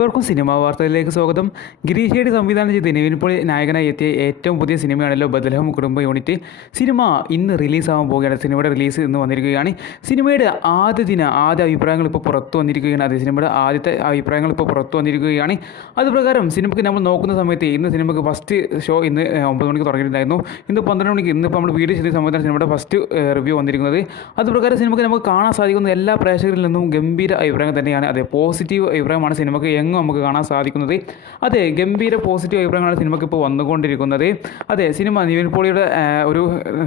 എല്ലാവർക്കും സിനിമാ വാർത്തയിലേക്ക് സ്വാഗതം. ഗിരീഷ് ഷെഡി സംവിധാനം ചെയ്ത് നിവിൻ പോളി നായകനായി എത്തിയ ഏറ്റവും പുതിയ സിനിമയാണല്ലോ ബദലഹം കുടുംബ യൂണിറ്റ്. സിനിമ ഇന്ന് റിലീസാകാൻ പോവുകയാണ്. സിനിമയുടെ റിലീസ് ഇന്ന് വന്നിരിക്കുകയാണ്. സിനിമയുടെ ആദ്യ അഭിപ്രായങ്ങൾ ഇപ്പോൾ പുറത്തു വന്നിരിക്കുകയാണ്. അത് സിനിമയുടെ ആദ്യത്തെ അഭിപ്രായങ്ങൾ ഇപ്പോൾ പുറത്തു വന്നിരിക്കുകയാണ്. അതുപ്രകാരം സിനിമയ്ക്ക് നമ്മൾ നോക്കുന്ന സമയത്ത് ഇന്ന് സിനിമയ്ക്ക് ഫസ്റ്റ് ഷോ ഇന്ന് 9 മണിക്ക് തുടങ്ങിയിട്ടുണ്ടായിരുന്നു. ഇന്ന് 12 മണിക്ക് ഇന്നിപ്പോൾ നമ്മൾ വീഡിയോ ചെയ്ത സമയത്താണ് സിനിമയുടെ ഫസ്റ്റ് റിവ്യൂ വന്നിരിക്കുന്നത്. അതുപ്രകാരം സിനിമയ്ക്ക് നമുക്ക് കാണാൻ സാധിക്കുന്ന എല്ലാ പ്രേക്ഷകരിൽ നിന്നും ഗംഭീര അഭിപ്രായം തന്നെയാണ്. അതെ, പോസിറ്റീവ് അഭിപ്രായമാണ് സിനിമയ്ക്ക് നമുക്ക് കാണാൻ സാധിക്കുന്നത്. അതെ, ഗംഭീര പോസിറ്റീവ് അഭിപ്രായങ്ങളാണ് സിനിമയ്ക്ക് ഇപ്പോൾ വന്നുകൊണ്ടിരിക്കുന്നത്. അതെ, സിനിമ നിവിൻ പോളിയുടെ ഒരു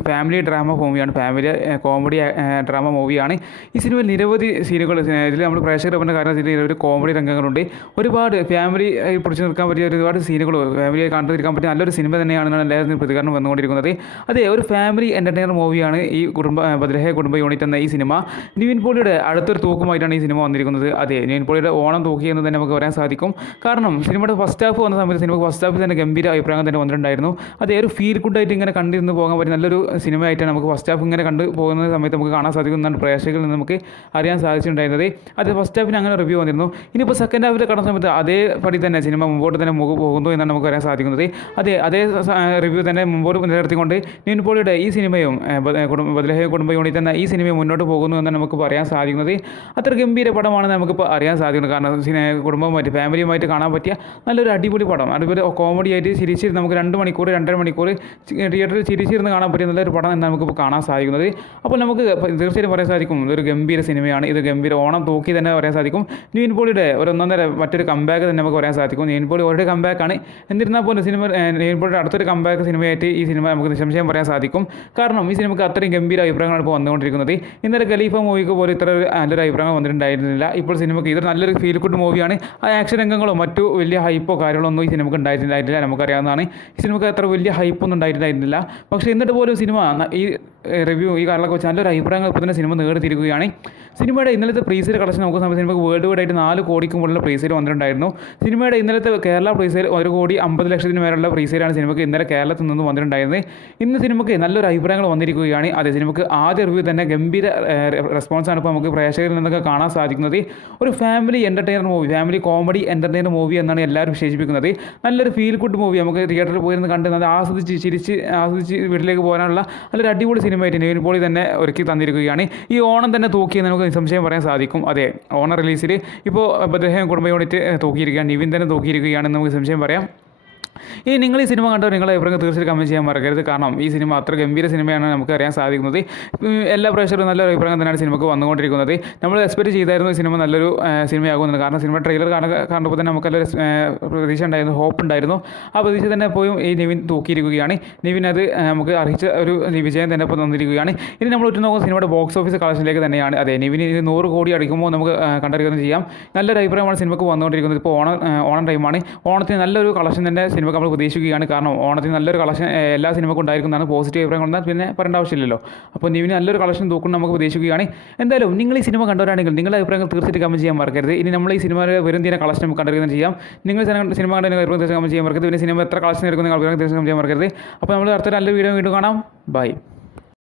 ഫാമിലി ഡ്രാമ മൂവിയാണ്, ഫാമിലി കോമഡി ഡ്രാമ മൂവിയാണ്. ഈ സിനിമയിൽ നിരവധി സീനുകൾ, ഇതിൽ നമ്മൾ പ്രേക്ഷകർ പറഞ്ഞ കാരണം ഇതിൽ ഒരു കോമഡി രംഗങ്ങളുണ്ട്. ഒരുപാട് ഫാമിലി പിടിച്ചു നിൽക്കാൻ പറ്റിയ ഒരുപാട് സീനുകൾ, ഫാമിലിയെ കണ്ടിരിക്കാൻ പറ്റിയ നല്ലൊരു സിനിമ തന്നെയാണെന്നാണ് എല്ലാവരും പ്രതികരണം വന്നുകൊണ്ടിരിക്കുന്നത്. അതെ, ഒരു ഫാമിലി എൻ്റർടൈനർ മൂവിയാണ് ഈ ബദലഹ കുടുംബ യൂണിറ്റ് എന്ന ഈ സിനിമ. നിവിൻ പോളിയുടെ അടുത്തൊരു തൂക്കുമായിട്ടാണ് ഈ സിനിമ വന്നിരിക്കുന്നത്. അതെ, നിവിൻ പോളിയുടെ ഓണം തൂക്കി എന്ന് തന്നെ നമുക്ക് പറയാൻ സാധിക്കും. കാരണം സിനിമയുടെ ഫസ്റ്റ് ഹാഫ് വന്ന സമയത്ത് സിനിമ ഫസ്റ്റ് ഹാഫിൽ തന്നെ ഗംഭീര അഭിപ്രായം തന്നെ വന്നിട്ടുണ്ടായിരുന്നു. അതേ, ഒരു ഫീൽ ഗുഡായിട്ട് ഇങ്ങനെ കണ്ടിരുന്ന് പോകാൻ പറ്റിയ നല്ലൊരു സിനിമയായിട്ടാണ് നമുക്ക് ഫസ്റ്റ് ഹാഫ് ഇങ്ങനെ കണ്ടു പോകുന്ന സമയത്ത് നമുക്ക് കാണാൻ സാധിക്കുന്നതാണ് പ്രേക്ഷകരിൽ നിന്ന് നമുക്ക് അറിയാൻ സാധിച്ചിട്ടുണ്ടായിരുന്നത്. അത് ഫസ്റ്റ് ഹാഫിന് അങ്ങനെ റിവ്യൂ വന്നിരുന്നു. ഇനിയിപ്പോൾ സെക്കൻഡ് ഹാഫിൽ കണ്ട സമയത്ത് അതേപടി തന്നെ സിനിമ മുമ്പോട്ട് തന്നെ പോകുന്നു എന്നാണ് നമുക്ക് അറിയാൻ സാധിക്കുന്നത്. അതേ റിവ്യൂ തന്നെ മുമ്പോട്ട് നിലനിർത്തിക്കൊണ്ട് നിവിൻ പോളിയുടെ ഈ സിനിമയും ബദലഹ കുടുംബ യൂണിറ്റ് എന്ന ഈ സിനിമയും മുന്നോട്ട് പോകുന്നു എന്നാണ് നമുക്ക് പറയാൻ സാധിക്കുന്നത്. അത്ര ഗംഭീര പടമാണെന്ന് നമുക്കിപ്പോൾ അറിയാൻ സാധിക്കുന്നത്. കാരണം കുടുംബവുമായിട്ട് ഫാമിലിയുമായിട്ട് കാണാൻ പറ്റിയ നല്ലൊരു അടിപൊളി പടം, അടിപൊളി കോമഡി ആയിട്ട് ചിരിച്ചിരുന്ന് നമുക്ക് 2 മണിക്കൂർ 2.5 മണിക്കൂർ തിയേറ്ററിൽ ചിരിച്ചിരുന്ന് കാണാൻ പറ്റിയ നല്ലൊരു പടം എന്നാണ് നമുക്കിപ്പോൾ കാണാൻ സാധിക്കുന്നത്. അപ്പോൾ നമുക്ക് തീർച്ചയായും പറയാൻ സാധിക്കും ഇതൊരു ഗംഭീര സിനിമയാണ്. ഇത് ഗംഭീര ഓണം തൂക്കി തന്നെ പറയാൻ സാധിക്കും. നിവിൻ പോളിയുടെ ഒന്നൊന്നര മറ്റൊരു കമ്പാക്ക് തന്നെ നമുക്ക് പറയാൻ സാധിക്കും. നിവിൻ പോളി ഓൾറെഡി കമ്പാക്കാണ്. എന്നിരുന്നാൽ പോലും നിവിൻ പോളിയുടെ അടുത്തൊരു കമ്പാക്ക് സിനിമയായിട്ട് ഈ സിനിമ നമുക്ക് നിസ്സംശയം പറയാൻ സാധിക്കും. കാരണം ഈ സിനിമയ്ക്ക് അത്രയും ഗംഭീര അഭിപ്രായങ്ങളാണ് ഇപ്പോൾ വന്നുകൊണ്ടിരിക്കുന്നത്. ഇന്നലെ ഖലീഫ മൂവിക്ക് പോലും ഇത്ര നല്ലൊരു അഭിപ്രായങ്ങൾ വന്നിട്ടുണ്ടായിരുന്നില്ല. ഇപ്പോൾ സിനിമയ്ക്ക് ഇതൊരു നല്ലൊരു ഫീൽ ഗുഡ് മൂവിയാണ്. ആ ആക്ഷൻ രംഗങ്ങളോ മറ്റു വലിയ ഹൈപ്പോ കാര്യങ്ങളൊന്നും ഈ സിനിമയ്ക്ക് ഉണ്ടായിട്ടുണ്ടായിട്ടില്ല. നമുക്കറിയാവുന്നതാണ് ഈ സിനിമയ്ക്ക് അത്ര വലിയ ഹൈപ്പൊന്നും ഉണ്ടായിട്ടുണ്ടായിരുന്നില്ല. പക്ഷേ എന്നിട്ട് പോലും സിനിമ ഈ റിവ്യൂ ഈ കാരണമൊക്കെ വെച്ച് നല്ലൊരു അഭിപ്രായങ്ങൾ ഇപ്പോൾ തന്നെ സിനിമ നേടിത്തിരിക്കുകയാണ്. സിനിമയുടെ ഇന്നലത്തെ പ്രീസെയിൽ കളക്ഷൻ നോക്കുന്ന സമയത്ത് സിനിമയ്ക്ക് വേൾഡ് വൈഡ് ആയിട്ട് 4 കോടിക്ക് മുകളിലുള്ള പ്രീസെയിൽ വന്നിട്ടുണ്ടായിരുന്നു. സിനിമയുടെ ഇന്നലത്തെ കേരള പ്രീസെയിൽ 1,50,00,000 വരെയുള്ള പ്രീസെയിലാണ് സിനിമയ്ക്ക് ഇന്നലെ കേരളത്തിൽ നിന്ന് വന്നിട്ടുണ്ടായിരുന്നത്. ഇന്ന് സിനിമയ്ക്ക് നല്ലൊരു അഭിപ്രായങ്ങൾ വന്നിരിക്കുകയാണ്. അതേ, സിനിമയ്ക്ക് ആദ്യ റിവ്യൂ തന്നെ ഗംഭീര റെസ്പോൺസാണ് ഇപ്പോൾ നമുക്ക് പ്രേക്ഷകരിൽ നിന്നൊക്കെ കാണാൻ സാധിക്കുന്നത്. ഒരു family entertainer movie, family comedy entertainer movie എന്നാണ് എല്ലാവരും വിശേഷിപ്പിക്കുന്നത്. നല്ലൊരു ഫീൽ ഗുഡ് മൂവി, നമുക്ക് തിയേറ്ററിൽ പോയിരുന്ന് കണ്ട് നല്ല ആസ്വദിച്ച് വീട്ടിലേക്ക് പോകാനുള്ള നല്ലൊരു അടിപൊളി സിനിമയായിട്ട് നിവിൻ പോളി തന്നെ ഒരുക്കി തന്നിരിക്കുകയാണ്. ഈ ഓണം തന്നെ തൂക്കിയെന്ന് നമുക്ക് നിസ്സംശയം പറയാൻ സാധിക്കും. അതെ, ഓണം റിലീസിൽ ഇപ്പോൾ ബദലഹ കുടുംബ യൂണിറ്റ് തൂക്കിയിരിക്കുകയാണ്, നിവിൻ തന്നെ തൂക്കിയിരിക്കുകയാണെന്ന് നമുക്ക് നിസ്സംശയം പറയാം. ഇനി നിങ്ങൾ ഈ സിനിമ കണ്ടോ നിങ്ങളെ അഭിപ്രായം തീർച്ചയായും കമൻറ്റ് ചെയ്യാൻ മറക്കരുത്. കാരണം ഈ സിനിമ അത്ര ഗംഭീര സിനിമയാണ് നമുക്ക് അറിയാൻ സാധിക്കുന്നത്. എല്ലാ പ്രേക്ഷകരും നല്ലൊരു അഭിപ്രായം തന്നെയാണ് സിനിമയ്ക്ക് വന്നുകൊണ്ടിരിക്കുന്നത്. നമ്മൾ എക്സ്പെക്ട് ചെയ്തായിരുന്നു ഈ സിനിമ നല്ലൊരു സിനിമയാകുന്നത്. കാരണം സിനിമ ട്രെയിലർ കാണുമ്പോൾ തന്നെ നമുക്ക് നല്ലൊരു പ്രതീക്ഷ ഉണ്ടായിരുന്നു, ഹോപ്പ് ഉണ്ടായിരുന്നു. ആ പ്രതീക്ഷ തന്നെ പോയും ഈ നിവിൻ തൂക്കിയിരിക്കുകയാണ്. നിവിൻ അത് നമുക്ക് അറിയിച്ച ഒരു വിജയം തന്നെ ഇപ്പോൾ തന്നിരിക്കുകയാണ്. ഇനി നമ്മൾ ഉറ്റുനോക്കുന്ന സിനിമയുടെ ബോക്സ് ഓഫീസ് കളക്ഷനിലേക്ക് തന്നെയാണ്. അതെ, നിവിൻ 100 കോടി അടിക്കുമ്പോൾ നമുക്ക് കണ്ടറിയുന്നത് ചെയ്യാം. നല്ലൊരു അഭിപ്രായമാണ് സിനിമയ്ക്ക് വന്നുകൊണ്ടിരിക്കുന്നത്. ഇപ്പോൾ ഓണം ടൈമാണ്. ഓണത്തിന് നല്ലൊരു കളക്ഷൻ തന്നെ സിനിമ നമ്മൾ പ്രതീക്ഷിക്കുകയാണ്. കാരണം ഓണത്തിന് നല്ലൊരു കളക്ഷൻ എല്ലാ സിനിമയ്ക്കും ഉണ്ടായിരിക്കുന്നതാണ്. പോസിറ്റീവ് അഭിപ്രായം കൊണ്ടാൽ പിന്നെ പറയേണ്ട ആവശ്യമില്ലല്ലോ. അപ്പോൾ നിവിന് നല്ലൊരു കളക്ഷൻ തൂക്കണം നമുക്ക് പ്രതീക്ഷിക്കുകയാണ്. എന്തായാലും നിങ്ങൾ ഈ സിനിമ കണ്ടവരാണെങ്കിൽ നിങ്ങളുടെ അഭിപ്രായങ്ങൾ തീർച്ചയായിട്ടും കമൻറ്റ് ചെയ്യാൻ മറക്കരുത്. ഇനി നമ്മൾ ഈ സിനിമയുടെ വരും ദിന കളക്ഷൻ നമുക്ക് കണ്ടറിയുന്നത് ചെയ്യാം. നിങ്ങൾ സിനിമ കണ്ട അഭിപ്രായം തീർച്ചയായും കമൻറ്റ് ചെയ്യാൻ മറക്കരുത്. പിന്നെ സിനിമ എത്ര കളക്ഷൻ എടുക്കുന്ന അഭിപ്രായം തീർച്ചയായും ചെയ്യാൻ മറക്കരുത്. അപ്പോൾ നമ്മൾ അടുത്ത നല്ല വീഡിയോ വീണ്ടും കാണാം. ബൈ.